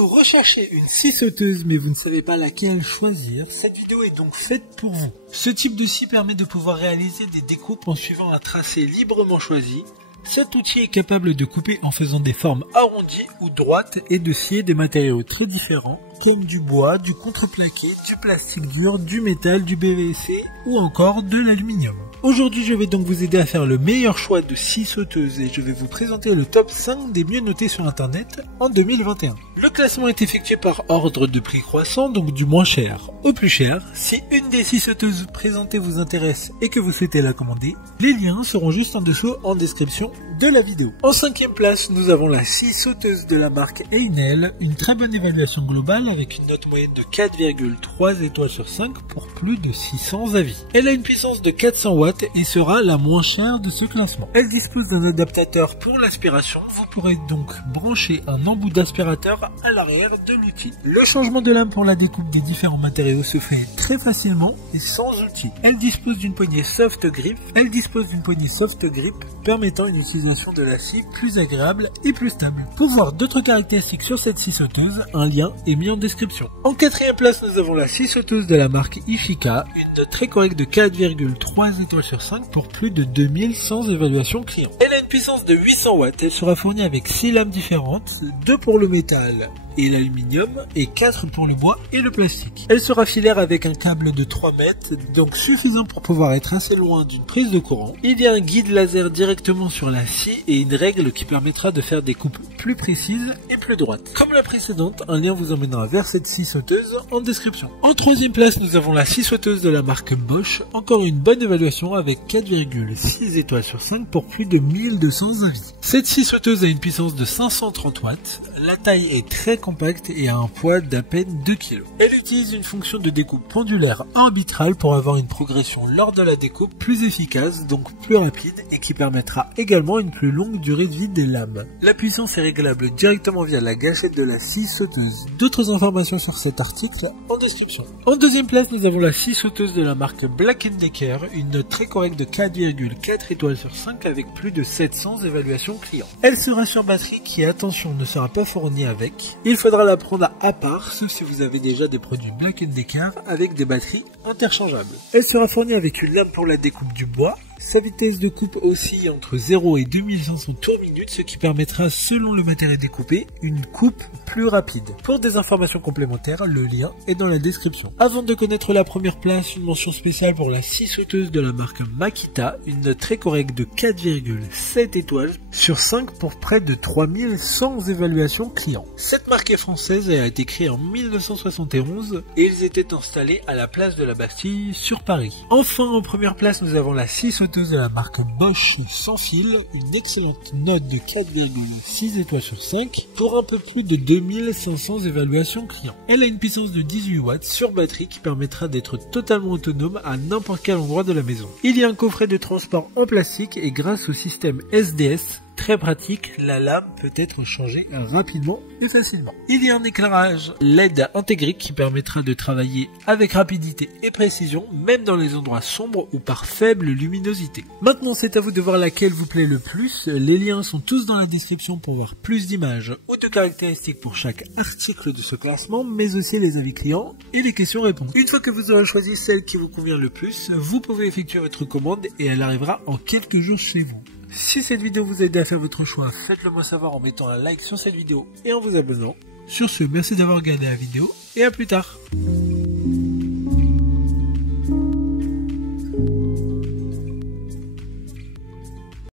Vous recherchez une scie sauteuse mais vous ne savez pas laquelle choisir, cette vidéo est donc faite pour vous. Ce type de scie permet de pouvoir réaliser des découpes en suivant un tracé librement choisi. Cet outil est capable de couper en faisant des formes arrondies ou droites et de scier des matériaux très différents comme du bois, du contreplaqué, du plastique dur, du métal, du PVC ou encore de l'aluminium. Aujourd'hui, je vais donc vous aider à faire le meilleur choix de scie sauteuse et je vais vous présenter le top 5 des mieux notés sur internet en 2021. Le classement est effectué par ordre de prix croissant, donc du moins cher au plus cher. Si une des scies sauteuses présentées vous intéresse et que vous souhaitez la commander, les liens seront juste en dessous en description de la vidéo. En 5e place, nous avons la scie sauteuse de la marque Einel, une très bonne évaluation globale avec une note moyenne de 4,3 étoiles sur 5 pour plus de 600 avis. Elle a une puissance de 400 watts et sera la moins chère de ce classement. Elle dispose d'un adaptateur pour l'aspiration. Vous pourrez donc brancher un embout d'aspirateur à l'arrière de l'outil. Le changement de lame pour la découpe des différents matériaux se fait très facilement et sans outil. Elle dispose d'une poignée soft grip. Permettant une utilisation de la scie plus agréable et plus stable. Pour voir d'autres caractéristiques sur cette scie sauteuse, un lien est mis en description. En 4e place, nous avons la scie sauteuse de la marque Ifika, une note très correcte de 4,3 étoiles sur 5 pour plus de 2100 évaluations clients. Elle a une puissance de 800 watts, elle sera fournie avec 6 lames différentes, 2 pour le métal et l'aluminium et 4 pour le bois et le plastique. Elle sera filaire avec un câble de 3 mètres, donc suffisant pour pouvoir être assez loin d'une prise de courant. Il y a un guide laser directement sur la scie et une règle qui permettra de faire des coupes plus précises et plus droites. Comme la précédente, un lien vous emmènera vers cette scie sauteuse en description. En 3e place, nous avons la scie sauteuse de la marque Bosch, encore une bonne évaluation avec 4,6 étoiles sur 5 pour plus de 1200 avis. Cette scie sauteuse a une puissance de 530 watts, la taille est très compacte et a un poids d'à peine 2 kg. Elle utilise une fonction de découpe pendulaire arbitrale pour avoir une progression lors de la découpe plus efficace, donc plus rapide et qui permettra également une plus longue durée de vie des lames. La puissance est réglable directement via la gâchette de la scie sauteuse. D'autres informations sur cet article en description. En 2e place, nous avons la scie sauteuse de la marque Black & Decker, une note très correcte de 4,4 étoiles sur 5 avec plus de 700 évaluations clients. Elle sera sur batterie qui, attention, ne sera pas fournie avec. Il faudra la prendre à part, sauf si vous avez déjà des produits Black & Decker avec des batteries interchangeables. Elle sera fournie avec une lame pour la découpe du bois. Sa vitesse de coupe oscille entre 0 et 2500 tours minute, ce qui permettra, selon le matériau découpé, une coupe plus rapide. Pour des informations complémentaires, le lien est dans la description. Avant de connaître la première place, une mention spéciale pour la scie sauteuse de la marque Makita, une note très correcte de 4,7 étoiles sur 5 pour près de 3100 évaluations clients. Cette marque est française et a été créée en 1971 et ils étaient installés à la place de la Bastille sur Paris. Enfin, en première place, nous avons la scie sauteuse de la marque Bosch sans fil, une excellente note de 4,6 étoiles sur 5 pour un peu plus de 2500 évaluations clients. Elle a une puissance de 18 watts sur batterie qui permettra d'être totalement autonome à n'importe quel endroit de la maison. Il y a un coffret de transport en plastique et grâce au système SDS, très pratique, la lame peut être changée rapidement et facilement. Il y a un éclairage LED intégré qui permettra de travailler avec rapidité et précision, même dans les endroits sombres ou par faible luminosité. Maintenant, c'est à vous de voir laquelle vous plaît le plus. Les liens sont tous dans la description pour voir plus d'images ou de caractéristiques pour chaque article de ce classement, mais aussi les avis clients et les questions-réponses. Une fois que vous aurez choisi celle qui vous convient le plus, vous pouvez effectuer votre commande et elle arrivera en quelques jours chez vous. Si cette vidéo vous a aidé à faire votre choix, faites-le moi savoir en mettant un like sur cette vidéo et en vous abonnant. Sur ce, merci d'avoir regardé la vidéo et à plus tard.